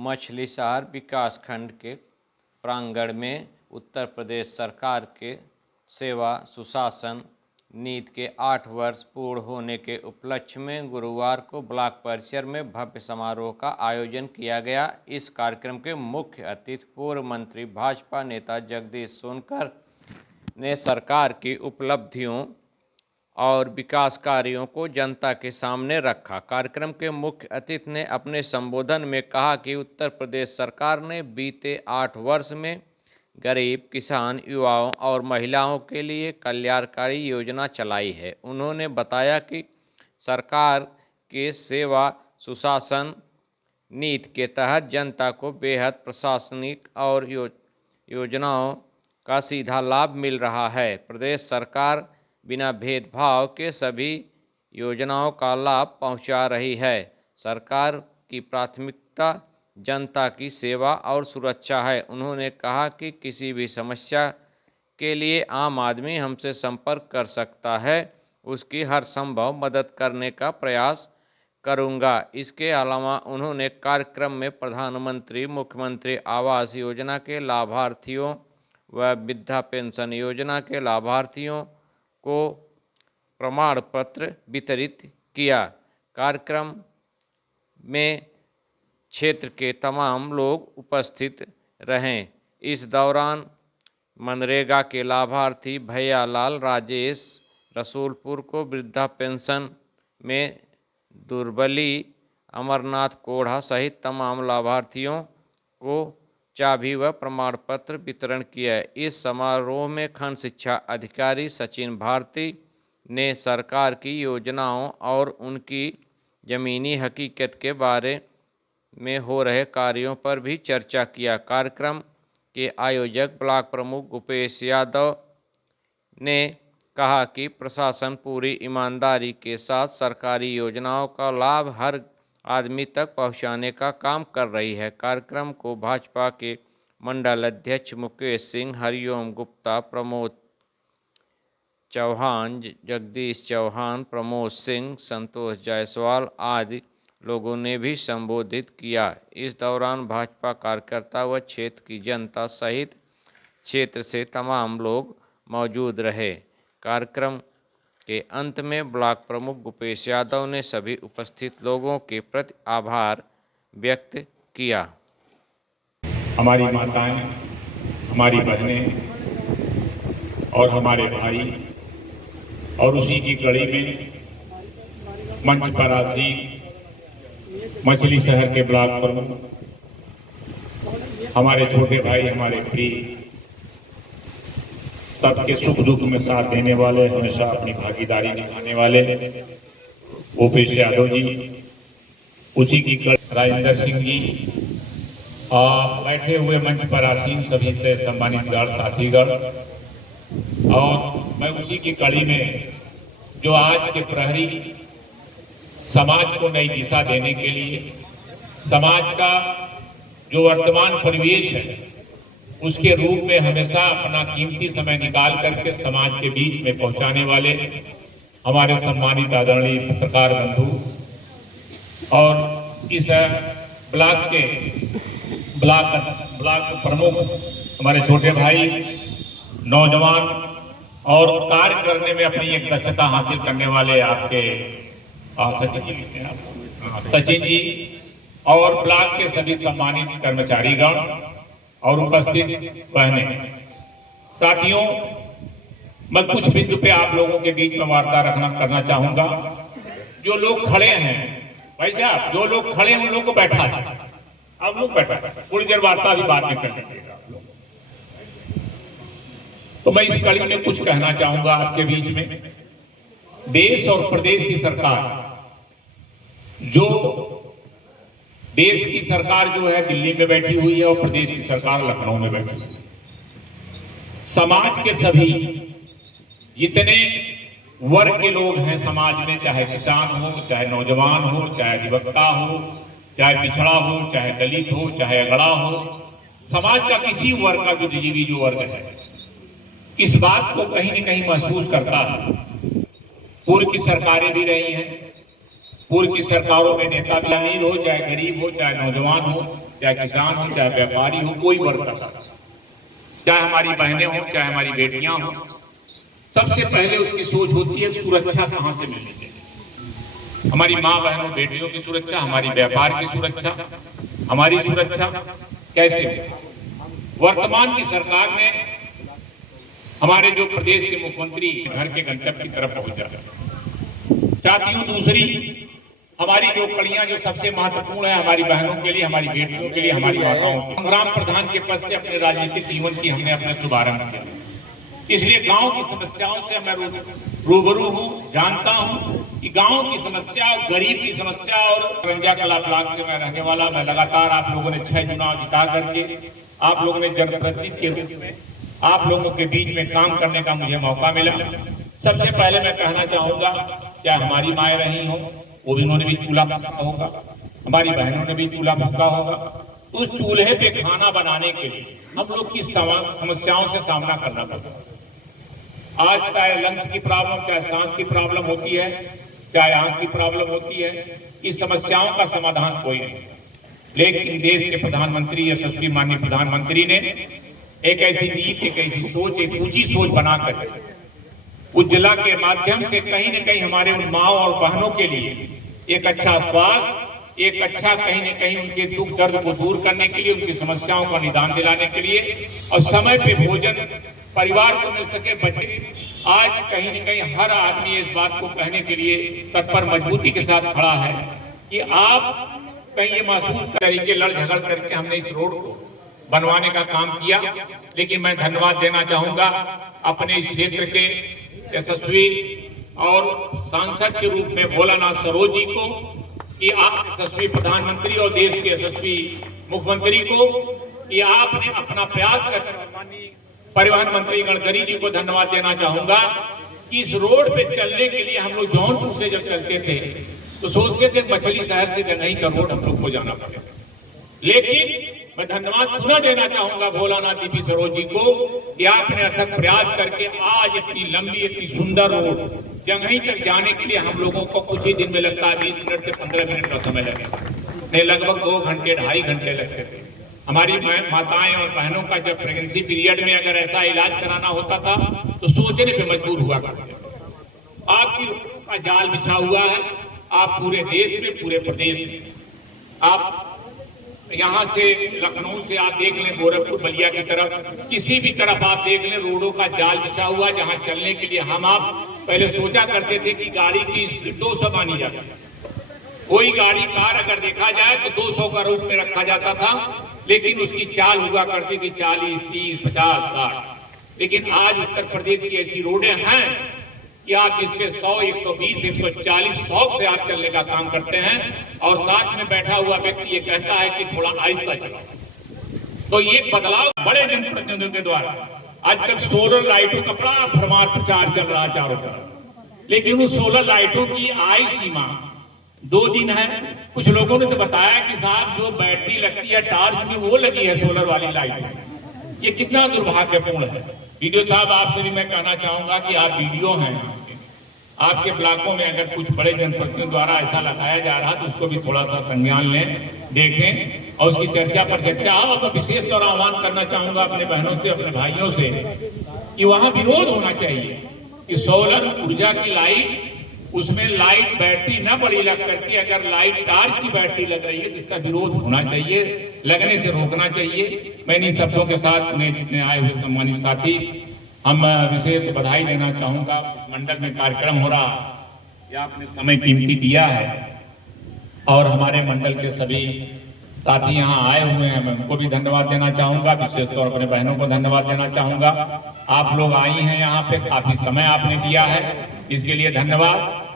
मछलीशहर विकासखंड के प्रांगण में उत्तर प्रदेश सरकार के सेवा सुशासन नीति के 8 वर्ष पूर्ण होने के उपलक्ष्य में गुरुवार को ब्लॉक परिसर में भव्य समारोह का आयोजन किया गया। इस कार्यक्रम के मुख्य अतिथि पूर्व मंत्री भाजपा नेता जगदीश सोनकर ने सरकार की उपलब्धियों और विकास कार्यों को जनता के सामने रखा। कार्यक्रम के मुख्य अतिथि ने अपने संबोधन में कहा कि उत्तर प्रदेश सरकार ने बीते 8 वर्ष में गरीब, किसान, युवाओं और महिलाओं के लिए कल्याणकारी योजना चलाई है। उन्होंने बताया कि सरकार के सेवा सुशासन नीति के तहत जनता को बेहद प्रशासनिक और योजनाओं का सीधा लाभ मिल रहा है। प्रदेश सरकार बिना भेदभाव के सभी योजनाओं का लाभ पहुंचा रही है। सरकार की प्राथमिकता जनता की सेवा और सुरक्षा है। उन्होंने कहा कि किसी भी समस्या के लिए आम आदमी हमसे संपर्क कर सकता है, उसकी हर संभव मदद करने का प्रयास करूंगा। इसके अलावा उन्होंने कार्यक्रम में प्रधानमंत्री मुख्यमंत्री आवास योजना के लाभार्थियों व वृद्धा पेंशन योजना के लाभार्थियों को प्रमाण पत्र वितरित किया। कार्यक्रम में क्षेत्र के तमाम लोग उपस्थित रहें। इस दौरान मनरेगा के लाभार्थी भैयालाल राजेश रसूलपुर को वृद्धा पेंशन में दुर्बली अमरनाथ कोढ़ा सहित तमाम लाभार्थियों को चाबी व प्रमाण पत्र वितरण किया। इस समारोह में खंड शिक्षा अधिकारी सचिन भारती ने सरकार की योजनाओं और उनकी ज़मीनी हकीकत के बारे में हो रहे कार्यों पर भी चर्चा किया। कार्यक्रम के आयोजक ब्लॉक प्रमुख गुपेश यादव ने कहा कि प्रशासन पूरी ईमानदारी के साथ सरकारी योजनाओं का लाभ हर आदमी तक पहुंचाने का काम कर रही है। कार्यक्रम को भाजपा के मंडल अध्यक्ष मुकेश सिंह, हरिओम गुप्ता, प्रमोद चौहान, जगदीश चौहान, प्रमोद सिंह, संतोष जायसवाल आदि लोगों ने भी संबोधित किया। इस दौरान भाजपा कार्यकर्ता व क्षेत्र की जनता सहित क्षेत्र से तमाम लोग मौजूद रहे। कार्यक्रम के अंत में ब्लॉक प्रमुख गुपेश यादव ने सभी उपस्थित लोगों के प्रति आभार व्यक्त किया। हमारी माताएं, हमारी बहनें और हमारे भाई और उसी की कड़ी में मंच पर आसीन मछलीशहर के ब्लॉक प्रमुख, हमारे छोटे भाई, हमारे प्रिय, सबके सुख दुख में साथ देने वाले, हमेशा अपनी भागीदारी निभाने वाले भूपेश यादव जी, उसी की राजेंद्र सिंह जी और बैठे हुए मंच पर आसीन सभी से सम्मानित गण साथीगण, और मैं उसी की कड़ी में जो आज के प्रहरी समाज को नई दिशा देने के लिए, समाज का जो वर्तमान परिवेश है उसके रूप में हमेशा अपना कीमती समय निकाल करके समाज के बीच में पहुंचाने वाले हमारे सम्मानित आदरणीय पत्रकार बंधु और इस ब्लॉक के ब्लॉक प्रमुख हमारे छोटे भाई, नौजवान और कार्य करने में अपनी एक दक्षता हासिल करने वाले आपके सचिन जी और ब्लॉक के सभी सम्मानित कर्मचारीगण और उपस्थित बहने, साथियों, मैं कुछ बिंदु पे आप लोगों के बीच में वार्ता करना चाहूंगा। जो लोग खड़े हैं भाई साहब, जो लोग खड़े हैं उन लोगों को बैठा है, आप लोग बैठा, थोड़ी देर वार्ता भी बात नहीं कर लीजिएगा आप लोग। तो मैं इस कड़ी में कुछ कहना चाहूंगा आपके बीच में। देश और प्रदेश की सरकार, जो देश की सरकार जो है दिल्ली में बैठी हुई है और प्रदेश की सरकार लखनऊ में बैठी हुई है। समाज के सभी जितने वर्ग के लोग हैं समाज में, चाहे किसान हो, चाहे नौजवान हो, चाहे अधिवक्ता हो, चाहे पिछड़ा हो, चाहे दलित हो, चाहे अगड़ा हो, समाज का किसी वर्ग का बुद्धिजीवी जो वर्ग है इस बात को कहीं न कहीं महसूस करता है। पूर्व की सरकारें भी रही हैं, पूर्व की सरकारों में नेता भी अमीर हो, चाहे गरीब हो, चाहे नौजवान हो, चाहे किसान हो, चाहे व्यापारी हो, कोई वर्ग का, चाहे हमारी बहनें हो, चाहे हमारी बेटियां हो, सबसे पहले उसकी सोच होती है सुरक्षा कहां से मिलनी चाहिए। हमारी माँ बहनों बेटियों की सुरक्षा, हमारी व्यापार की सुरक्षा, हमारी सुरक्षा कैसे। वर्तमान की सरकार ने हमारे जो प्रदेश के मुख्यमंत्री घर के गंतव्य की तरफ पहुंचा। साथियों, दूसरी हमारी जो कड़ियां जो सबसे महत्वपूर्ण है हमारी बहनों के लिए, हमारी बेटियों के लिए, हमारी माताओं के लिए, संग्राम प्रधान के पद से अपने राजनीतिक जीवन की हमने अपने शुभारंभ किया। इसलिए गांव की समस्याओं से मैं रूबरू हूं, जानता हूं कि गांव की समस्या, गरीब की समस्या, और रंजा कला ब्लॉक से मैं रहने वाला, मैं लगातार आप लोगों ने 6 चुनाव जिता करके आप लोगों ने जनप्रतिनिधि के रूप में आप लोगों के बीच में काम करने का मुझे मौका मिला। सबसे पहले मैं कहना चाहूंगा, चाहे हमारी माएँ रही हों, वो भी उन्होंने भी चूल्हा फूका होगा, हमारी बहनों ने भी चूल्हा फूका होगा। उस चूल्हे पे खाना बनाने के लिए हम लोग की समस्याओं से सामना करना पड़ता है। आज चाहे लंग्स की प्रॉब्लम, चाहे सांस की प्रॉब्लम होती है, चाहे आंख की प्रॉब्लम होती है, इस समस्याओं का समाधान कोई नहीं। लेकिन देश के प्रधानमंत्री, यशस्वी माननीय प्रधानमंत्री ने एक ऐसी नीति, एक ऐसी सोच, एक ऊंची सोच बनाकर उज्ज्वला के माध्यम से कहीं न कहीं हमारे उन माओ और बहनों के लिए एक अच्छा स्वास्थ्य, एक अच्छा कहीं न कहीं उनके दुख दर्द को दूर करने के लिए, उनकी समस्याओं का निदान दिलाने के लिए, और समय पे भोजन परिवार को मिल सके, बच्चे। आज कहीं न कहीं हर आदमी इस बात को कहने के लिए तत्पर मजबूती के साथ खड़ा है कि आप कहीं ये महसूस तरीके लड़ झगड़ करके हमने इस रोड को बनवाने का काम किया। लेकिन मैं धन्यवाद देना चाहूंगा अपने इस क्षेत्र के यशस्वी और सांसद के रूप में भोलानाथ सरोज जी को, कि आप यशस्वी प्रधानमंत्री और देश के यशस्वी मुख्यमंत्री को, कि आपने अपना प्रयास कर, माननीय परिवहन मंत्री गडकरी जी को धन्यवाद देना चाहूंगा कि इस रोड पे चलने के लिए हम लोग जौनपुर से जब चलते थे तो सोचते थे मछली शहर से जंगई का रोड हम लोग को जाना पड़ेगा। लेकिन मैं धन्यवाद पुनः देना चाहूंगा भोलानाथ दीपी सरोज जी को कि आपने अथक प्रयास करके आज इतनी लंबी, इतनी सुंदर रोड जंगई तक जाने के लिए हम लोगों को कुछ ही दिन में लगता है 20 मिनट से 15 मिनट का समय लगेगा, नहीं लगभग 2 घंटे 2.5 घंटे लगते थे। हमारी माताएं और बहनों का जब प्रेगनेंसी पीरियड में अगर ऐसा इलाज कराना होता था तो सोचने पे मजबूर हुआ करते थे। आपकी रोडों का जाल बिछा हुआ है, आप पूरे देश में, पूरे प्रदेश में, आप यहाँ से लखनऊ से आप देख लें, गोरखपुर बलिया की तरफ, किसी भी तरफ आप देख लें, रोडों का जाल बिछा हुआ, जहाँ चलने के लिए हम आप पहले सोचा करते थे कि गाड़ी की स्पीड 200 मानी जाती है। कोई गाड़ी कार अगर देखा जाए तो 200 का रूप में रखा जाता था, लेकिन उसकी चाल हुआ करती थी 40, 30, 50, 60। लेकिन आज उत्तर प्रदेश की ऐसी रोडें हैं कि आप जिसपे 100, 120, 140 शौक से आप चलने का काम करते हैं, और साथ में बैठा हुआ व्यक्ति ये कहता है कि थोड़ा आहिस्ता चलाओ। तो ये बदलाव बड़े जनप्रतिनिधियों के द्वारा आजकल सोलर लाइटों का बड़ा भ्रमार प्रचार चल रहा है चारों तरफ, लेकिन उस सोलर लाइटों की आयु सीमा 2 दिन है। कुछ लोगों ने तो बताया कि साहब जो बैटरी लगती है टार्च में वो लगी है सोलर वाली लाइट। ये कितना दुर्भाग्यपूर्ण है। वीडियो साहब आपसे भी मैं कहना चाहूंगा कि आप वीडियो हैं, आपके ब्लॉकों में अगर कुछ बड़े जनप्रतिनिधियों द्वारा ऐसा लगाया जा रहा तो उसको भी थोड़ा सा संज्ञान लें, देखें और उसकी चर्चा पर चर्चा हो। और मैं विशेष तौर आह्वान करना चाहूंगा अपने बहनों से, अपने भाइयों से कि वहां विरोध होना चाहिए कि सोलर ऊर्जा की लाइट, उसमें लाइट बैटरी न बड़ी लग करके अगर लाइट टार्च की बैटरी लग रही है तो इसका विरोध होना चाहिए, लगने से रोकना चाहिए। मैं इन शब्दों के साथ उन्हें जितने आए हुए सम्मानित साथी, हम विशेष बधाई देना चाहूंगा। इस मंडल में कार्यक्रम हो रहा, ये आपने समय कीमती दिया है, और हमारे मंडल के सभी साथी यहाँ आए हुए हैं, मैं उनको भी धन्यवाद देना चाहूंगा। विशेष तौर पर अपने बहनों को धन्यवाद देना चाहूंगा। आप लोग आई हैं यहाँ पे, काफी समय आपने दिया है, इसके लिए धन्यवाद।